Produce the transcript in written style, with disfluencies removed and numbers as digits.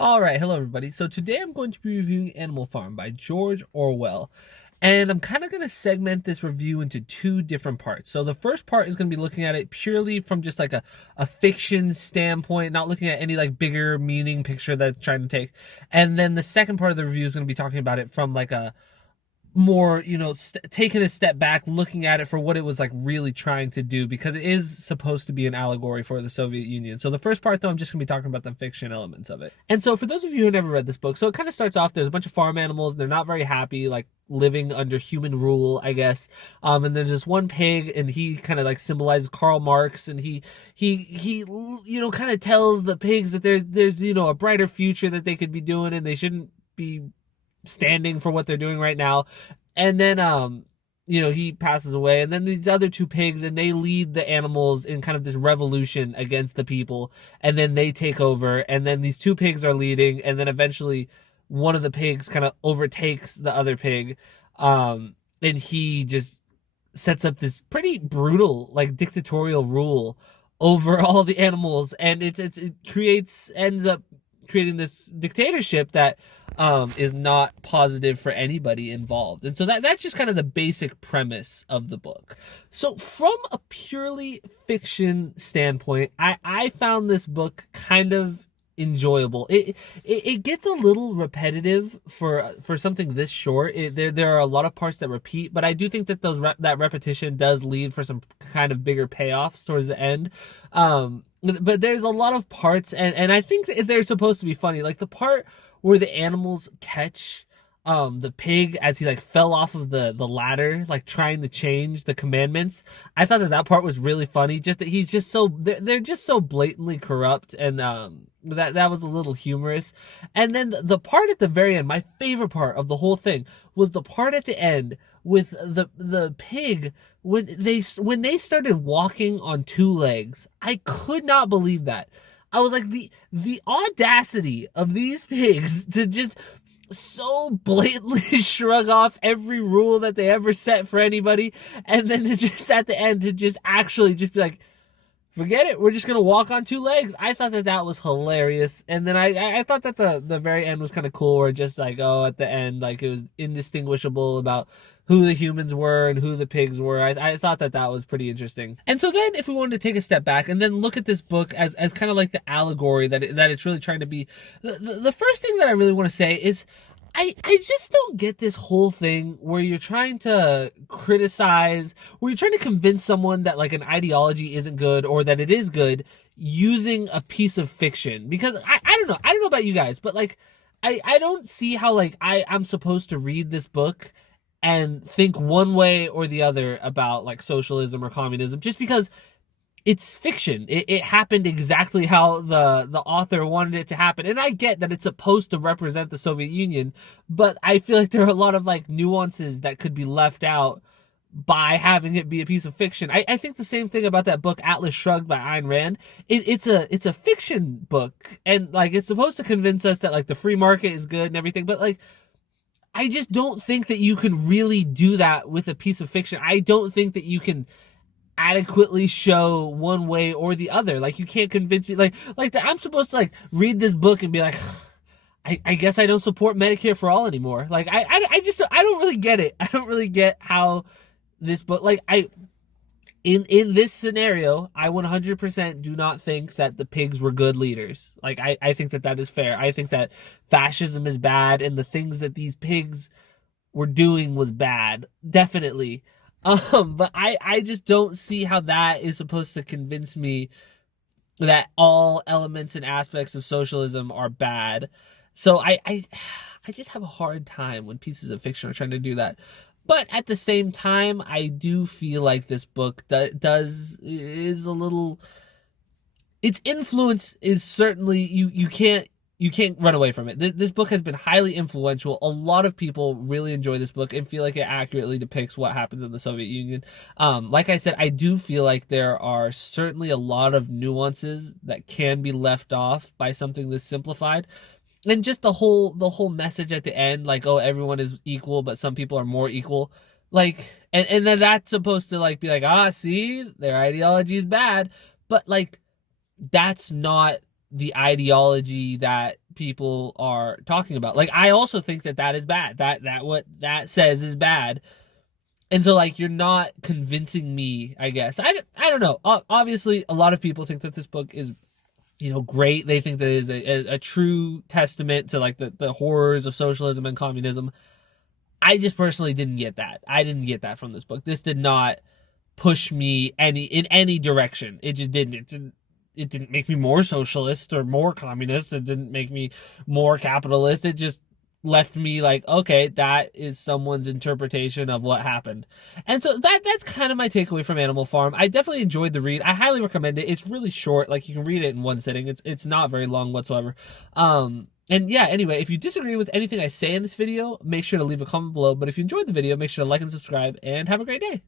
All right, hello everybody. So today I'm going to be reviewing Animal Farm by George Orwell. And I'm kind of going to segment this review into two different parts. So the first part is going to be looking at it purely from just like a fiction standpoint, not looking at any like bigger meaning picture that it's trying to take. And then the second part of the review is going to be talking about it from like a more, taking a step back, looking at it for what it was like really trying to do, because it is supposed to be an allegory for the Soviet Union. So the first part, though, I'm just gonna be talking about the fiction elements of it. And so for those of you who never read this book, so it kind of starts off, there's a bunch of farm animals and they're not very happy, like living under human rule, I guess. And there's this one pig, and he kind of like symbolizes Karl Marx, and he kind of tells the pigs that there's a brighter future that they could be doing, and they shouldn't be standing for what they're doing right now. And then he passes away, and then these other two pigs, and they lead the animals in kind of this revolution against the people, and then they take over, and then these two pigs are leading, and then eventually one of the pigs kind of overtakes the other pig, and he just sets up this pretty brutal like dictatorial rule over all the animals, and it ends up creating this dictatorship that is not positive for anybody involved. And so that's just kind of the basic premise of the book. So from a purely fiction standpoint, I found this book kind of enjoyable. It gets a little repetitive for something this short. There are a lot of parts that repeat, but I do think that that repetition does lead for some kind of bigger payoffs towards the end. But there's a lot of parts, and I think they're supposed to be funny. Like the part where the animals catch the pig as he like fell off of the ladder, like trying to change the commandments. I thought that part was really funny. Just that he's just they're just so blatantly corrupt, and that was a little humorous. And then the part at the very end, my favorite part of the whole thing, was the part at the end with the pig when they started walking on two legs. I could not believe that. I was like, the audacity of these pigs to just so blatantly shrug off every rule that they ever set for anybody, and then to just at the end to just actually just be like, forget it, we're just gonna walk on two legs. I thought that was hilarious. And then I thought that the very end was kind of cool, where just like, at the end, like it was indistinguishable about who the humans were and who the pigs were. I thought that was pretty interesting. And so then if we wanted to take a step back and then look at this book as kind of like the allegory that it's really trying to be, the first thing that I really want to say is I just don't get this whole thing where you're trying to criticize, where you're trying to convince someone that like an ideology isn't good or that it is good using a piece of fiction. Because I don't know about you guys, but like I don't see how like I'm supposed to read this book and think one way or the other about like socialism or communism just because it's fiction. It happened exactly how the author wanted it to happen. And I get that it's supposed to represent the Soviet Union, but I feel like there are a lot of like nuances that could be left out by having it be a piece of fiction. I think the same thing about that book Atlas Shrugged by Ayn Rand. It's a fiction book, and like it's supposed to convince us that like the free market is good and everything, but like I just don't think that you can really do that with a piece of fiction. I don't think that you can adequately show one way or the other. Like you can't convince me like that I'm supposed to like read this book and be like, I guess I don't support Medicare for all anymore. Like I don't really get it. I don't really get how this book, like in this scenario, I 100% do not think that the pigs were good leaders. Like I think that is fair. I think that fascism is bad, and the things that these pigs were doing was bad, definitely. But I just don't see how that is supposed to convince me that all elements and aspects of socialism are bad. So I just have a hard time when pieces of fiction are trying to do that. But at the same time, I do feel like this book is a little, its influence is certainly, you can't run away from it. This book has been highly influential. A lot of people really enjoy this book and feel like it accurately depicts what happens in the Soviet Union. Like I said, I do feel like there are certainly a lot of nuances that can be left off by something this simplified. And just the whole message at the end, like, oh, everyone is equal, but some people are more equal. Like, and then that's supposed to like be like, see, their ideology is bad. But like, that's not the ideology that people are talking about. Like, I also think that that is bad. That what that says is bad. And so, like, you're not convincing me, I guess. I don't know. Obviously, a lot of people think that this book is, great. They think that it is a true testament to, like, the horrors of socialism and communism. I just personally didn't get that. I didn't get that from this book. This did not push me in any direction. It just didn't. It didn't make me more socialist or more communist. It didn't make me more capitalist. It just left me like, okay, that is someone's interpretation of what happened. And so that's kind of my takeaway from Animal Farm. I definitely enjoyed the read. I highly recommend it. It's really short. Like, you can read it in one sitting. It's not very long whatsoever. And yeah, anyway, if you disagree with anything I say in this video, make sure to leave a comment below. But if you enjoyed the video, make sure to like and subscribe, and have a great day.